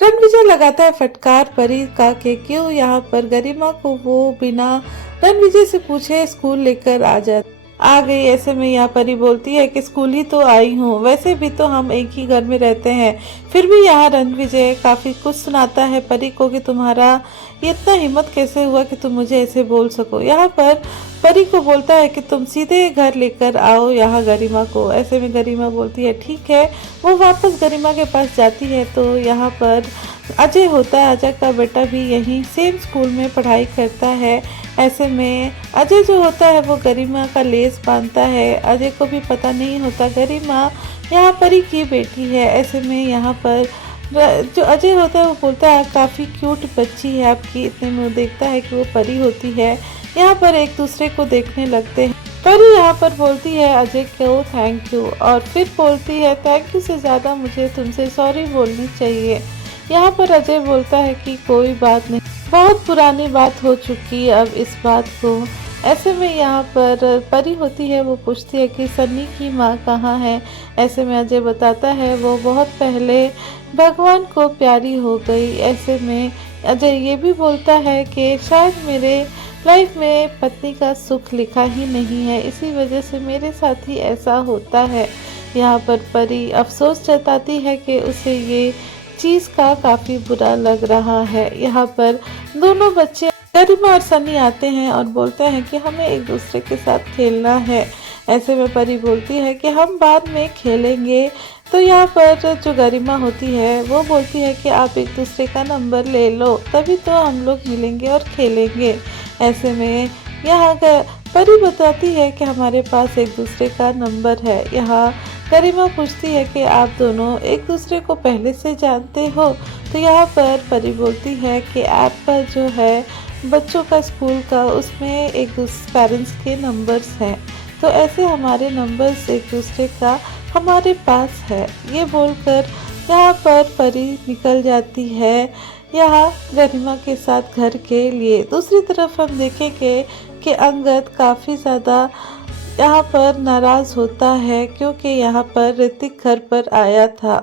रणविजय लगाता है फटकार परी का कि क्यों यहाँ पर गरिमा को वो बिना रणविजय से पूछे स्कूल लेकर आ गई। ऐसे में यहाँ परी बोलती है कि स्कूल ही तो आई हूँ, वैसे भी तो हम एक ही घर में रहते हैं। फिर भी यहाँ रणविजय काफी कुछ सुनाता है परी को कि तुम्हारा ये इतना हिम्मत कैसे हुआ कि तुम मुझे ऐसे बोल सको। यहाँ पर परी को बोलता है कि तुम सीधे घर लेकर आओ यहाँ गरिमा को। ऐसे में गरिमा बोलती है ठीक है। वो वापस गरिमा के पास जाती है तो यहाँ पर अजय होता है। अजय का बेटा भी यहीं सेम स्कूल में पढ़ाई करता है। ऐसे में अजय जो होता है वो गरिमा का लेस बांधता है। अजय को भी पता नहीं होता गरिमा यहाँ परी की बेटी है। ऐसे में यहाँ पर जो अजय होता है वो बोलता है काफ़ी क्यूट बच्ची है आपकी। इतने में वो देखता है कि वो परी होती है। यहाँ पर एक दूसरे को देखने लगते हैं। परी यहाँ पर बोलती है अजय को थैंक यू और फिर बोलती है थैंक यू से ज़्यादा मुझे तुमसे सॉरी बोलनी चाहिए। यहाँ पर अजय बोलता है कि कोई बात नहीं, बहुत पुरानी बात हो चुकी अब इस बात को। ऐसे में यहाँ पर परी होती है, वो पूछती है कि सन्नी की माँ कहाँ है। ऐसे में अजय बताता है वो बहुत पहले भगवान को प्यारी हो गई। ऐसे में अजय ये भी बोलता है कि शायद मेरे लाइफ में पत्नी का सुख लिखा ही नहीं है, इसी वजह से मेरे साथ ही ऐसा होता है। यहाँ पर परी अफसोस जताती है कि उसे ये चीज़ का काफ़ी बुरा लग रहा है। यहाँ पर दोनों बच्चे गरिमा और सनी आते हैं और बोलते हैं कि हमें एक दूसरे के साथ खेलना है। ऐसे में परी बोलती है कि हम बाद में खेलेंगे। तो यहाँ पर जो गरिमा होती है वो बोलती है कि आप एक दूसरे का नंबर ले लो, तभी तो हम लोग मिलेंगे और खेलेंगे। ऐसे में यहाँ परी बताती है कि हमारे पास एक दूसरे का नंबर है। यहाँ गरिमा पूछती है कि आप दोनों एक दूसरे को पहले से जानते हो। तो यहाँ पर परी बोलती है कि ऐप पर जो है बच्चों का स्कूल का, उसमें एक दूसरे पेरेंट्स के नंबर्स हैं, तो ऐसे हमारे नंबर्स एक दूसरे का हमारे पास है। ये बोलकर यहाँ पर परी निकल जाती है यहाँ गरिमा के साथ घर के लिए। दूसरी तरफ हम देखेंगे कि अंगद काफ़ी ज़्यादा यहाँ पर नाराज़ होता है क्योंकि यहाँ पर ऋतिक घर पर आया था।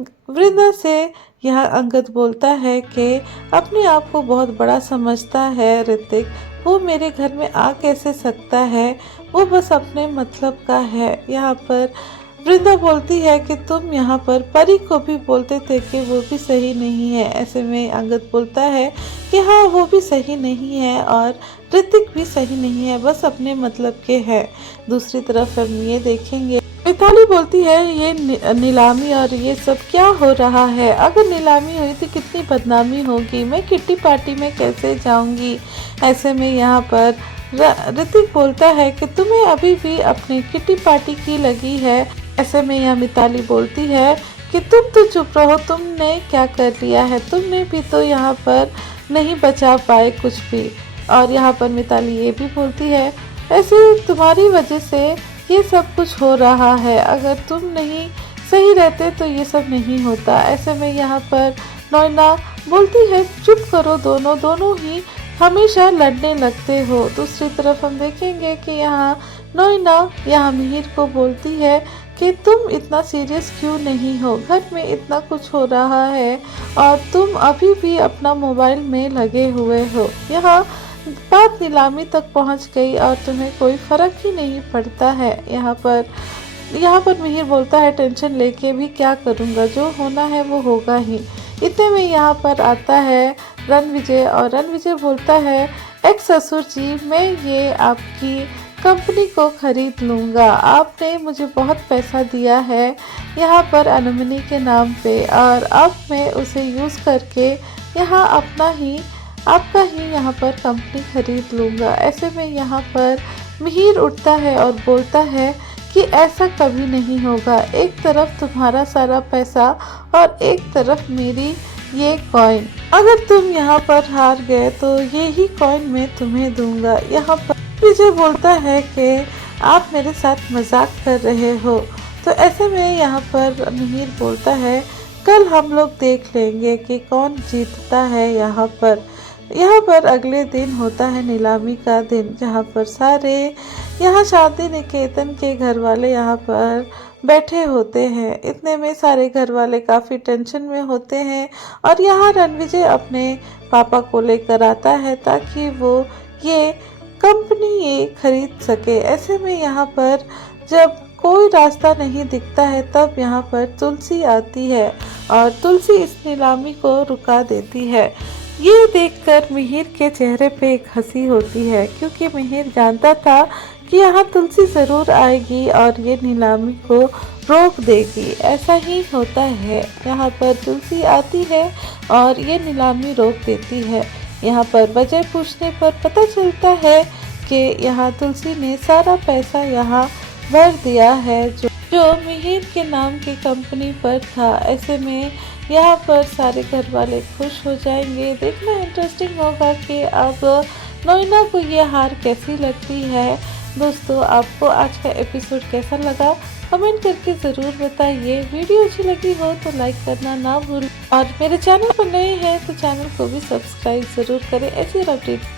वृंदा से यहाँ अंगद बोलता है कि अपने आप को बहुत बड़ा समझता है ऋतिक, वो मेरे घर में आ कैसे सकता है, वो बस अपने मतलब का है। यहाँ पर वृंदा बोलती है कि तुम यहाँ पर परी को भी बोलते थे कि वो भी सही नहीं है। ऐसे में अंगद बोलता है कि हाँ वो भी सही नहीं है और ऋतिक भी सही नहीं है, बस अपने मतलब के हैं। दूसरी तरफ हम ये देखेंगे मिताली बोलती है ये नीलामी और ये सब क्या हो रहा है, अगर नीलामी हुई तो कितनी बदनामी होगी, मैं किट्टी पार्टी में कैसे जाऊंगी। ऐसे में यहाँ पर ऋतिक बोलता है कि तुम्हें अभी भी अपनी किट्टी पार्टी की लगी है। ऐसे में यहाँ मिताली बोलती है कि तुम तो चुप रहो, तुमने क्या कर लिया है, तुमने भी तो यहाँ पर नहीं बचा पाए कुछ भी। और यहाँ पर मिताली ये भी बोलती है ऐसे तुम्हारी वजह से ये सब कुछ हो रहा है, अगर तुम नहीं सही रहते तो ये सब नहीं होता। ऐसे में यहाँ पर नैना बोलती है चुप करो, दोनों ही हमेशा लड़ने लगते हो। दूसरी तरफ हम देखेंगे कि यहाँ नैना यहाँ मिहिर को बोलती है कि तुम इतना सीरियस क्यों नहीं हो, घर में इतना कुछ हो रहा है और तुम अभी भी अपना मोबाइल में लगे हुए हो। यहाँ बात नीलामी तक पहुंच गई और तुम्हें कोई फर्क ही नहीं पड़ता है। यहाँ पर मिहिर बोलता है टेंशन लेके भी क्या करूँगा, जो होना है वो होगा ही। इतने में यहाँ पर आता है रणविजय और रणविजय बोलता है एक्स ससुर जी, मैं ये आपकी कंपनी को खरीद लूँगा, आपने मुझे बहुत पैसा दिया है यहाँ पर अनुमनी के नाम पे और अब मैं उसे यूज़ करके यहाँ आपका ही यहाँ पर कंपनी खरीद लूँगा। ऐसे में यहाँ पर मिहिर उठता है और बोलता है कि ऐसा कभी नहीं होगा, एक तरफ तुम्हारा सारा पैसा और एक तरफ मेरी ये कॉइन, अगर तुम यहाँ पर हार गए तो ये ही कॉइन मैं तुम्हें दूंगा। यहाँ पर विजय बोलता है कि आप मेरे साथ मजाक कर रहे हो। तो ऐसे में यहाँ पर मिहिर बोलता है कल हम लोग देख लेंगे कि कौन जीतता है यहाँ पर। यहाँ पर अगले दिन होता है नीलामी का दिन, जहाँ पर सारे यहाँ शांति निकेतन के घर वाले यहाँ पर बैठे होते हैं। इतने में सारे घर वाले काफ़ी टेंशन में होते हैं और यहाँ रणविजय अपने पापा को लेकर आता है ताकि वो ये कंपनी ये खरीद सके। ऐसे में यहाँ पर जब कोई रास्ता नहीं दिखता है तब यहाँ पर तुलसी आती है और तुलसी इस नीलामी को रुका देती है। ये देखकर मिहिर के चेहरे पे एक हंसी होती है, क्योंकि मिहिर जानता था कि यहाँ तुलसी ज़रूर आएगी और ये नीलामी को रोक देगी। ऐसा ही होता है, यहाँ पर तुलसी आती है और ये नीलामी रोक देती है। यहाँ पर वजह पूछने पर पता चलता है कि यहाँ तुलसी ने सारा पैसा यहाँ भर दिया है जो मिहिर के नाम की कंपनी पर था। ऐसे में यहाँ पर सारे घर वाले खुश हो जाएंगे। देखना इंटरेस्टिंग होगा कि अब नोइना को ये हार कैसी लगती है। दोस्तों, आपको आज का एपिसोड कैसा लगा कमेंट करके ज़रूर बताइए। वीडियो अच्छी लगी हो तो लाइक करना ना भूलें और मेरे चैनल पर नए हैं तो चैनल को भी सब्सक्राइब ज़रूर करें ऐसी अपडेट